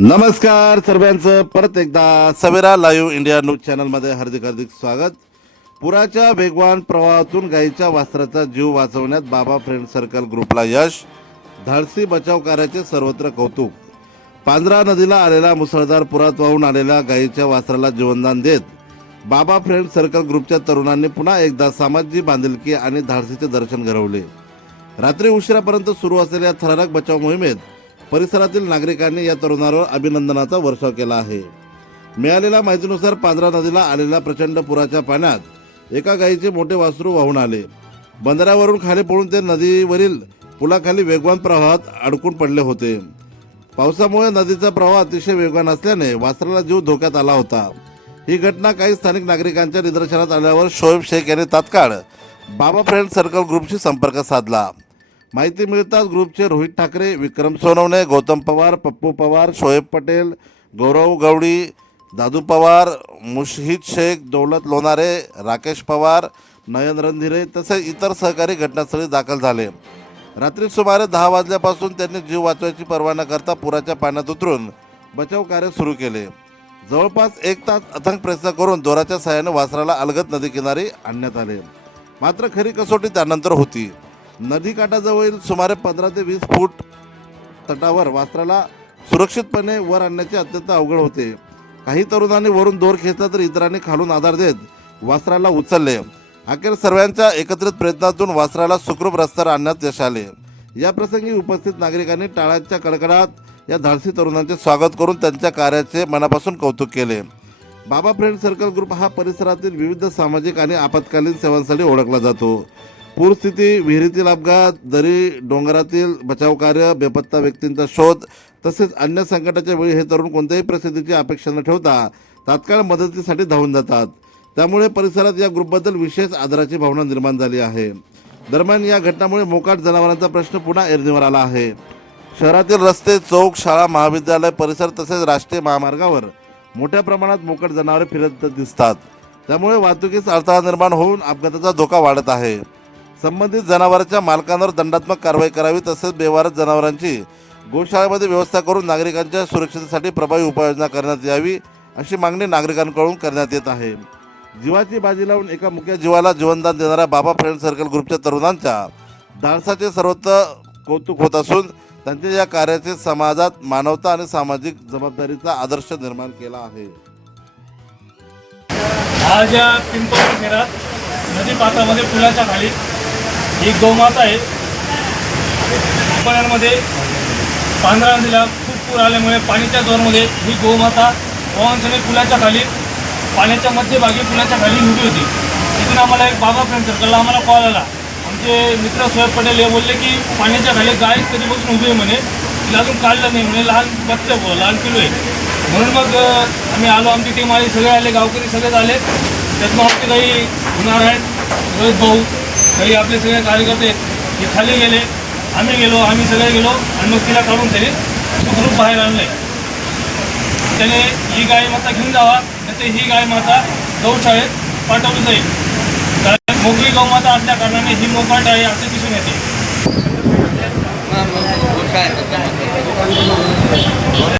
नमस्कार सर्वांचं परत एकदा सवेरा लाईव्ह इंडिया न्यूज चॅनलमध्ये हार्दिक स्वागत। पुराच्या वेगवान प्रवाहातून गायीच्या वासराचा जीव वाचवण्यात बाबा फ्रेंड सर्कल ग्रुपला यश, धाडसी बचाव कार्याचे सर्वत्र कौतुक। पांझरा नदीला आलेल्या मुसळधार पुरात वाहून आलेल्या गायीच्या वासराला जीवनदान देत बाबा फ्रेंड सर्कल ग्रुपच्या तरुणांनी पुन्हा एकदा सामाजिक बांधिलकी आणि धाडसीचे दर्शन घडवले। रात्री उशिरापर्यंत सुरू असलेल्या थरारक बचाव मोहिमेत परिसरातील नागरिकांनी या तरुणांवर अभिनंदनाचा वर्षाव केला आहे। मिळालेल्या माहितीनुसार पांझरा नदीला आलेल्या प्रचंड पुराच्या पाण्यात एका गायीचे मोठे वासरू वाहून आले। बंधाऱ्यावरून खाली पडून ते नदीवरील पुलाखाली वेगवान प्रवाहात अडकून पडले होते। पावसामुळे नदीचा प्रवाह अतिशय वेगवान असल्याने वासराला जीव धोक्यात आला होता। ही घटना काही स्थानिक नागरिकांच्या निदर्शनास आल्यावर शोएब शेख यांनी तात्काळ बाबा फ्रेंड सर्कल ग्रुपशी संपर्क साधला। माहिती मिळताच ग्रुपचे रोहित ठाकरे, विक्रम सोनवणे, गौतम पवार, पप्पू पवार, शोएब पटेल, गौरव गवडी, दादू पवार, मुशहिद शेख, दौलत लोणारे, राकेश पवार, नयन रणधीरे तसेच इतर सहकारी घटनास्थळी दाखल झाले। रात्री सुमारे 10 वाजल्यापासून त्यांनी जीव वाचवायची पर्वा न करता पुराच्या पाण्यात उतरून बचाव कार्य सुरू केले। जवळपास 1 तास अथक प्रयत्न करून दोराच्या सहाय्याने वासराला अलगद नदीकिनारी आणण्यात आले। मात्र खरी कसोटी त्यानंतर होती। नदीकाठाजवळील सुमारे 15 ते 20 फूट तटावर वासराला सुरक्षितपणे वर आणण्याचे अत्यंत अवघड होते। काही तरुणांनी वरून दोर खेचला तर इतरांनी खालून आधार देत वासराला उचलले। अखेर सर्वांच्या एकत्रित प्रयत्नातून वासराला सुखरूप रस्त्यावर आणण्यात यश आले। या प्रसंगी उपस्थित नागरिकांनी टाळ्यांच्या कडकडाट या धाडसी तरुणांचे स्वागत करून त्यांच्या कार्याचे मनापासून कौतुक केले। बाबा फ्रेंड सर्कल ग्रुप हा परिसरातील विविध सामाजिक आणि आपत्कालीन सेवांसाठी ओळखला जातो। पूरस्थिती, विहिरीतील अपघात, दरी डोंगरातील बचाव कार्य, बेपत्ता व्यक्तींचा शोध तसेच अन्य संकटाच्या वेळी हे तरुण कोणत्याही परिस्थितीची अपेक्षा न ठेवता तात्काळ मदतीसाठी धावून जातात। त्यामुळे परिसरात या ग्रुपबद्दल विशेष आदराची भावना निर्माण झाली आहे। दरम्यान या घटनामुळे मोकाट जनावरांचा प्रश्न पुन्हा ऐरणीवर आला आहे। शहरातील रस्ते, चौक, शाळा, महाविद्यालय परिसर तसेच राष्ट्रीय महामार्गावर मोठ्या प्रमाणात मोकाट जनावरे फिरत दिसतात। त्यामुळे वाहतुकीस अडथळा निर्माण होऊन अपघाताचा धोका वाढत आहे। संबंधित जनावरांच्या मालकांवर दंडात्मक कारवाई करावी तसेच बेवारस जनावरांची गोशाळेमध्ये व्यवस्था करून नागरिकांच्या सुरक्षेसाठी प्रभावी उपाययोजना करण्यात यावी अशी मागणी नागरिकांकडून करण्यात येत आहे। जीवाची बाजी लावून एका मुक्या जीवाला जीवनदान देणाऱ्या बाबा फ्रेंड सर्कल ग्रुपच्या तरुणांच्या धाडसाचे सर्वत्र कौतुक होत असून त्यांच्या या कार्याचे समाजात मानवता आणि सामाजिक जबाबदारीचा आदर्श निर्माण केला आहे। आज या पिंपळगाव शहरात नदीपात्रामध्ये पुलाच्या खाली एक गौमाता आहे। पिंपळगावमध्ये पांझरा नदीला खूप पूर आल्यामुळे पाण्याच्या जोरामध्ये ही गौमाता वाहनसने पुलाच्या खाली पाण्याच्या मध्यभागी पुलाच्या खाली उभी होती। तिथून आम्हाला एक बाबा फ्रेंड सर्कलला आम्हाला कॉल आला। आमचे मित्र शोएब पटेल हे बोलले की पाण्याच्या खाली गाय कधीपासून उभी आहे म्हणे, तिला अजून काढलं नाही म्हणे, लहान बच्चा लहान पिलू आहे म्हणून मग आम्ही आलो। आमची टीम आली, सगळे आले, गावकरी सगळेच आले। त्यातून आमचे काही होणार आहेत, रोहित भाऊ, काही आपले सगळे कार्यकर्ते हे खाली गेले, आम्ही गेलो, आम्ही सगळे गेलो आणि मग तिला काढून त्याने सुखरूप बाहेर आणले। त्याने ही गाय माता घेऊन जावा, नाही ही गाय माता गौशाळेत पाठवली जाईल। कारण मोकळी गौमाता असल्या कारणाने ही मोकाट आहे असे दिसून येते।